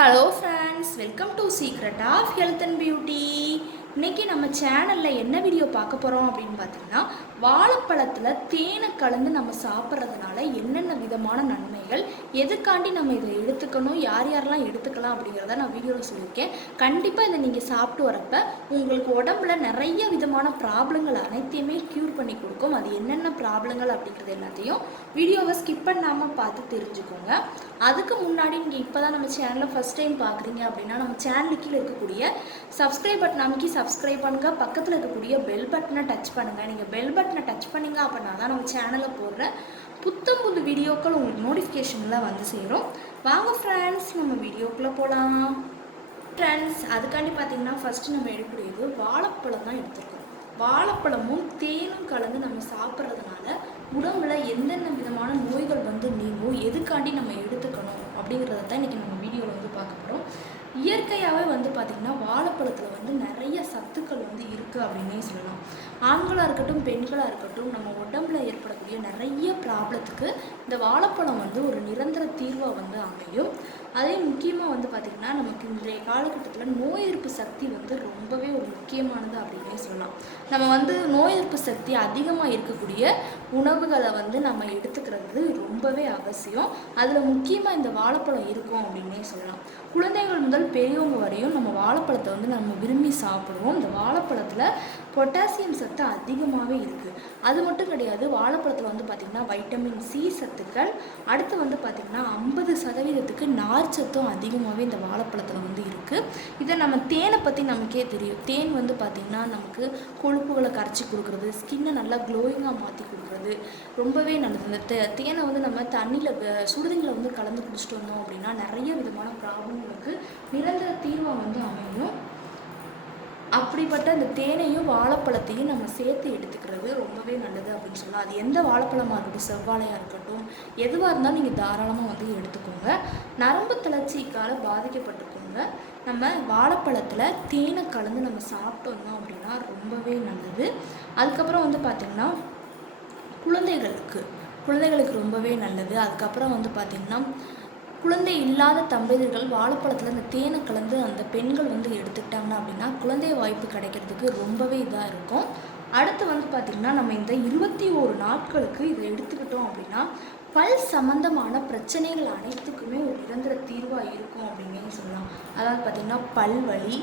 Hello friends, welcome to secret of health and beauty. இன்றைக்கி நம்ம சேனலில் என்ன வீடியோ பார்க்க போகிறோம் அப்படின்னு பார்த்தீங்கன்னா, வாழைப்பழத்தில் தேனை கலந்து நம்ம சாப்பிட்றதுனால என்னென்ன விதமான நன்மைகள், எதுக்காண்டி நம்ம இதை எடுத்துக்கணும், யார் யாரெல்லாம் எடுத்துக்கலாம் அப்படிங்கிறத நான் வீடியோவில் சொல்லியிருக்கேன். கண்டிப்பாக இதை நீங்கள் சாப்பிட்டு வரப்போ உங்களுக்கு உடம்புல நிறைய விதமான ப்ராப்ளங்கள் அனைத்தையுமே க்யூர் பண்ணி கொடுக்கும். அது என்னென்ன ப்ராப்ளங்கள் அப்படிங்கிறது எல்லாத்தையும் வீடியோவை ஸ்கிப் பண்ணாமல் பார்த்து தெரிஞ்சுக்கோங்க. அதுக்கு முன்னாடி நீங்கள் இப்போ தான் நம்ம சேனலை ஃபஸ்ட் டைம் பார்க்குறீங்க அப்படின்னா, நம்ம சேனலுக்கு கீழே இருக்கக்கூடிய சப்ஸ்கிரைப் பட்டன் அமைக்கி சப்ஸ்கிரைப் பண்ணுங்கள். பக்கத்தில் இருக்கக்கூடிய பெல் பட்டனை டச் பண்ணுங்கள். நீங்கள் பெல் பட்டனை டச் பண்ணிங்க அப்படின்னா தான் நம்ம சேனலில் போடுற புத்தம் புது வீடியோக்கள் உங்களுக்கு நோட்டிஃபிகேஷனில் வந்து சேரும். வாங்க ஃப்ரெண்ட்ஸ், நம்ம வீடியோக்குள்ளே போகலாம். ஃப்ரெண்ட்ஸ், அதுக்காண்டி பார்த்தீங்கன்னா ஃபஸ்ட்டு நம்ம எடுக்கக்கூடியது வாழைப்பழம் தான் எடுத்துருக்கோம். வாழைப்பழமும் தேனும் கலந்து நம்ம சாப்பிட்றதுனால உடம்புல எந்தெந்த விதமான நோய்கள் வந்து நீங்கும், எதுக்காண்டி நம்ம எடுத்துக்கணும் அப்படிங்கிறத தான் இன்றைக்கி நம்ம வீடியோவில் வந்து பார்க்க போகிறோம். இயற்கையாகவே வந்து பார்த்திங்கன்னா வாழைப்பழத்தில் வந்து நிறைய சத்துக்கள் வந்து இருக்குது அப்படின்னே சொல்லலாம். ஆண்களாக இருக்கட்டும் பெண்களாக இருக்கட்டும், நம்ம உடம்புல ஏற்படக்கூடிய நிறைய ப்ராப்ளத்துக்கு இந்த வாழைப்பழம் வந்து ஒரு நிரந்தர தீர்வாக வந்து அமையும். அதே முக்கியமாக வந்து பார்த்திங்கன்னா, நமக்கு இன்றைய காலகட்டத்தில் நோய் எதிர்ப்பு சக்தி வந்து ரொம்பவே ஒரு முக்கியமானது அப்படின்னே சொல்லலாம். நம்ம வந்து நோய் எதிர்ப்பு சக்தி அதிகமாக இருக்கக்கூடிய உணவுகளை வந்து நம்ம எடுத்துக்கிறது ரொம்பவே அவசியம். அதில் முக்கியமாக இந்த வாழைப்பழம் இருக்கும் அப்படின்னே சொல்லலாம். குழந்தைகள் முதல் பெரியவங்க வரையும் நம்ம வாழைப்பழத்தை வந்து நம்ம விரும்பி சாப்பிடுவோம். இந்த வாழைப்பழத்தில் பொட்டாசியம் சத்து அதிகமாகவே இருக்குது. அது மட்டும் கிடையாது, வாழைப்பழத்தில் வந்து பார்த்திங்கன்னா வைட்டமின் சி சத்துக்கள், அடுத்து வந்து பார்த்திங்கன்னா 50% நார் சத்தும் அதிகமாகவே இந்த வாழைப்பழத்தில் வந்து இருக்குது. இதை நம்ம தேனை பற்றி நமக்கே தெரியும். தேன் வந்து பார்த்திங்கன்னா நமக்கு கொழுப்புகளை கரைச்சி கொடுக்குறது, ஸ்கின்னை நல்லா க்ளோயிங்காக மாற்றி கொடுக்குறது ரொம்பவே நல்லது. இந்த தேனை வந்து நம்ம தண்ணியில் சுடுதண்ணியில் வந்து கலந்து குடிச்சிட்டு வந்தோம் அப்படின்னா நிறைய விதமான ப்ராப்ளங்களுக்கு நிரந்தர தீர்வாக வந்து அமையும். அப்படிப்பட்ட இந்த தேனையும் வாழைப்பழத்தையும் நம்ம சேர்த்து எடுத்துக்கிறது ரொம்பவே நல்லது அப்படின்னு சொல்லலாம். அது எந்த வாழைப்பழமாக இருக்கட்டும், செவ்வாழையாக இருக்கட்டும், எதுவாக இருந்தாலும் நீங்கள் தாராளமாக வந்து எடுத்துக்கோங்க. நரம்பு தளர்ச்சிக்கால பாதிக்கப்பட்டிருக்கோங்க, நம்ம வாழைப்பழத்தில் தேனை கலந்து நம்ம சாப்பிட்டு வந்தோம் அப்படின்னா ரொம்பவே நல்லது. அதுக்கப்புறம் வந்து பார்த்திங்கன்னா குழந்தைகளுக்கு ரொம்பவே நல்லது. அதுக்கப்புறம் வந்து பார்த்திங்கன்னா குழந்தை இல்லாத தம்பதியர்கள் வாழைப்பழத்தில் இந்த தேனை கலந்து அந்த பெண்கள் வந்து எடுத்துக்கிட்டாங்கன்னா அப்படின்னா குழந்தை வாய்ப்பு கிடைக்கிறதுக்கு ரொம்பவே இதாக இருக்கும். அடுத்து வந்து பார்த்திங்கன்னா நம்ம இந்த 21 நாட்களுக்கு இதை எடுத்துக்கிட்டோம் அப்படின்னா பல் சம்பந்தமான பிரச்சனைகள் அனைத்துக்குமே ஒரு நிரந்தர தீர்வாக இருக்கும் அப்படின்னே சொல்லலாம். அதாவது பார்த்திங்கன்னா பல் வலி,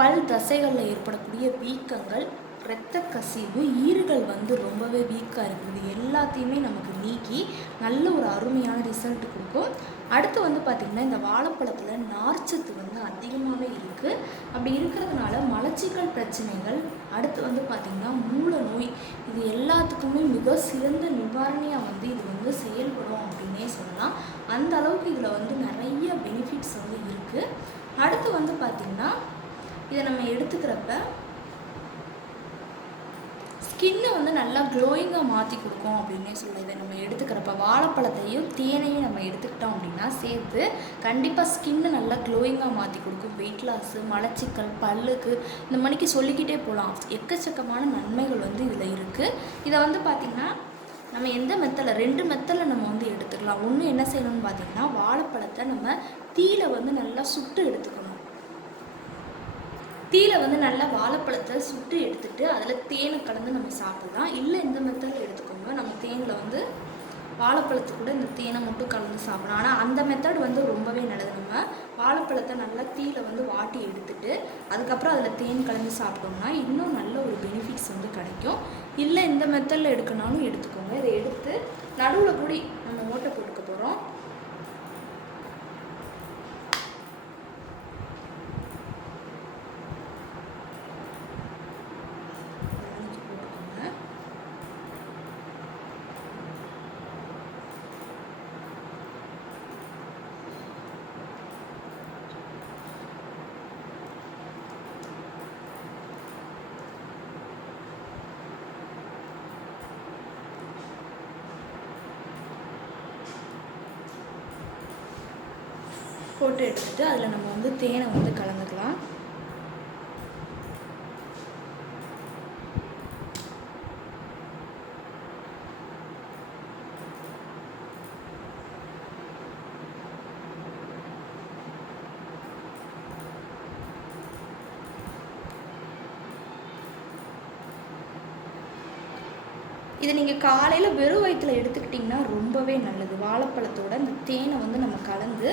பல் தசைகளில் ஏற்படக்கூடிய வீக்கங்கள், இரத்த கசிவு, ஈறுகள் வந்து ரொம்பவே வீக்காக இருக்குது, எல்லாத்தையுமே நமக்கு நீக்கி நல்ல ஒரு அருமையான ரிசல்ட் கொடுக்கும். அடுத்து வந்து பார்த்திங்கன்னா இந்த வாழைப்பழத்தில் நார்ச்சத்து வந்து அதிகமாகவே இருக்குது. அப்படி இருக்கிறதுனால மலச்சிக்கல் பிரச்சனைகள், அடுத்து வந்து பார்த்திங்கன்னா மூல நோய், இது எல்லாத்துக்குமே மிக சிறந்த நிவாரணியாக வந்து இது வந்து செயல்படும் அப்படின்னே சொல்லலாம். அந்த அளவுக்கு இதில் வந்து நிறைய பெனிஃபிட்ஸ் வந்து இருக்குது. அடுத்து வந்து பார்த்திங்கன்னா இதை நம்ம எடுத்துக்கிறப்ப ஸ்கின்னை வந்து நல்லா க்ளோயிங்காக மாற்றி கொடுக்கும் அப்படின்னே சொல்லலாம். இதை நம்ம எடுத்துக்கிறப்ப வாழைப்பழத்தையும் தேனையும் நம்ம எடுத்துக்கிட்டோம் அப்படின்னா சேர்த்து கண்டிப்பாக ஸ்கின்னை நல்லா க்ளோயிங்காக மாற்றி கொடுக்கும். வெயிட் லாஸு, மலச்சிக்கல், பல்லுக்கு, இந்த மணிக்கு சொல்லிக்கிட்டே போகலாம். எக்கச்சக்கமான நன்மைகள் வந்து இதில் இருக்குது. இதை வந்து பார்த்திங்கன்னா நம்ம எந்த மெத்தடில் 2 மெத்தடில் நம்ம வந்து எடுத்துக்கலாம். ஒன்று என்ன செய்யணும்னு பார்த்திங்கன்னா, வாழைப்பழத்தை நம்ம தீயில வந்து நல்லா சுட்டு எடுத்துக்கணும். தீயில வந்து நல்லா வாழைப்பழத்தை சுட்டு எடுத்துகிட்டு அதில் தேனை கலந்து நம்ம சாப்பிடலாம். இல்லை இந்த மெத்தடில் எடுத்துக்கோங்க, நம்ம தேனில் வந்து வாழைப்பழத்து கூட இந்த தேனை மட்டும் கலந்து சாப்பிடலாம். ஆனால் அந்த மெத்தட் வந்து ரொம்பவே நல்லது. நம்ம வாழைப்பழத்தை நல்லா தீயில வந்து வாட்டி எடுத்துட்டு அதுக்கப்புறம் அதில் தேன் கலந்து சாப்பிட்டோம்னா இன்னும் நல்ல ஒரு பெனிஃபிட்ஸ் வந்து கிடைக்கும். இல்லை இந்த மெத்தடில் எடுக்கணும்னாலும் எடுத்துக்கோங்க. இதை எடுத்து நடுவில் கூடி நம்ம ஓட்டை போட்டுக்க போகிறோம். போட்டு எடுத்துகிட்டு அதில் நம்ம வந்து தேனை வந்து கலந்துக்கலாம். இதை நீங்கள் காலையில் வெறும் வயிற்றில் எடுத்துக்கிட்டிங்கன்னா ரொம்பவே நல்லது. வாழைப்பழத்தோட இந்த தேனை வந்து நம்ம கலந்து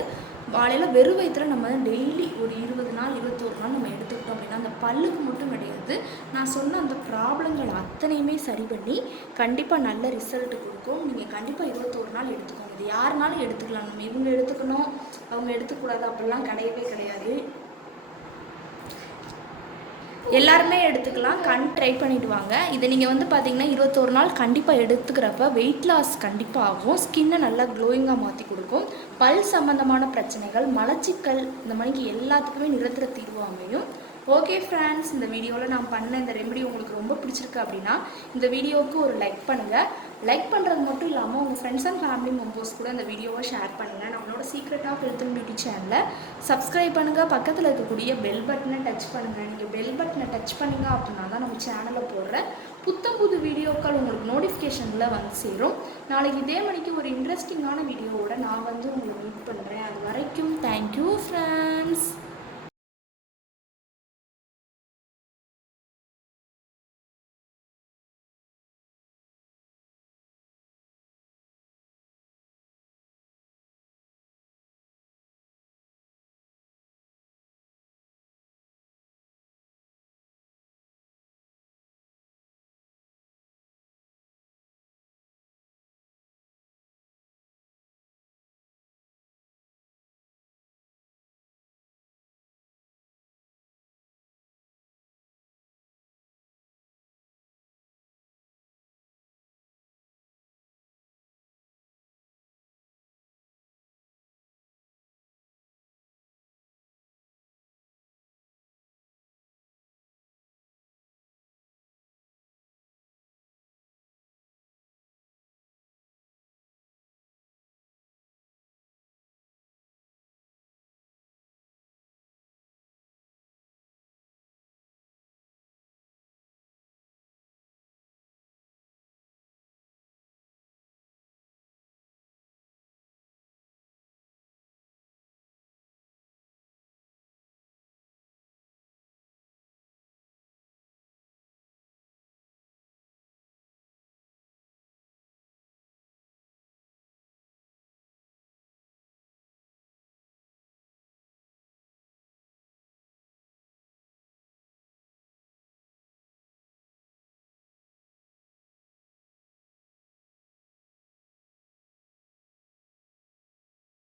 காலையில் வெறும் வயிற்றில் நம்ம டெய்லி ஒரு 20 நாள் 21 நாள் நம்ம எடுத்துக்கிட்டோம் அப்படின்னா அந்த பல்லுக்கு மட்டும் கிடையாது, நான் சொன்ன அந்த ப்ராப்ளங்கள் அத்தனையுமே சரி பண்ணி கண்டிப்பாக நல்ல ரிசல்ட் கொடுக்கும். நீங்கள் கண்டிப்பாக 21 நாள் எடுத்துக்கோங்க. இது யாருனாலும் எடுத்துக்கலாம். நம்ம இவங்க எடுத்துக்கணும் அவங்க எடுத்துக்கூடாது அப்படிலாம் கிடையவே கிடையாது. எல்லாருமே எடுத்துக்கலாம். ட்ரை பண்ணிட்டு வாங்க. இதை நீங்கள் வந்து பார்த்தீங்கன்னா 21 நாள் கண்டிப்பாக எடுத்துக்கிறப்ப வெயிட் லாஸ் கண்டிப்பாக ஆகும். ஸ்கின்னை நல்லா க்ளோயிங்காக மாற்றி கொடுக்கும். பல் சம்மந்தமான பிரச்சனைகள், மலச்சிக்கல், இந்த மாதிரிக்கு எல்லாத்துக்குமே நிரந்தர தீர்வு அமையும். ஓகே ஃப்ரெண்ட்ஸ், இந்த வீடியோவில் நான் பண்ண இந்த ரெமெடி உங்களுக்கு ரொம்ப பிடிச்சிருக்கு அப்படின்னா இந்த வீடியோவுக்கு ஒரு லைக் பண்ணுங்கள். லைக் பண்ணுறது மட்டும் இல்லாமல் உங்கள் ஃப்ரெண்ட்ஸ் அண்ட் ஃபேமிலி மெம்பர்ஸ் கூட இந்த வீடியோவை ஷேர் பண்ணுங்கள். நம்மளோட secret of health and beauty சேனலை சப்ஸ்கிரைப் பண்ணுங்கள். பக்கத்தில் இருக்கக்கூடிய பெல் பட்டனை டச் பண்ணுங்கள். நீங்கள் பெல் பட்டனை டச் பண்ணிங்க அப்படின்னா தான் நம்ம சேனலில் போடுற புது வீடியோக்கள் உங்களுக்கு நோட்டிஃபிகேஷனில் வந்து சேரும். நாளைக்கு இதே மணிக்கு ஒரு இன்ட்ரெஸ்டிங்கான வீடியோவோட நான் வந்து உங்களை மீட் பண்ணுறேன். அது வரைக்கும் தேங்க்யூ ஃப்ரெண்ட்ஸ்.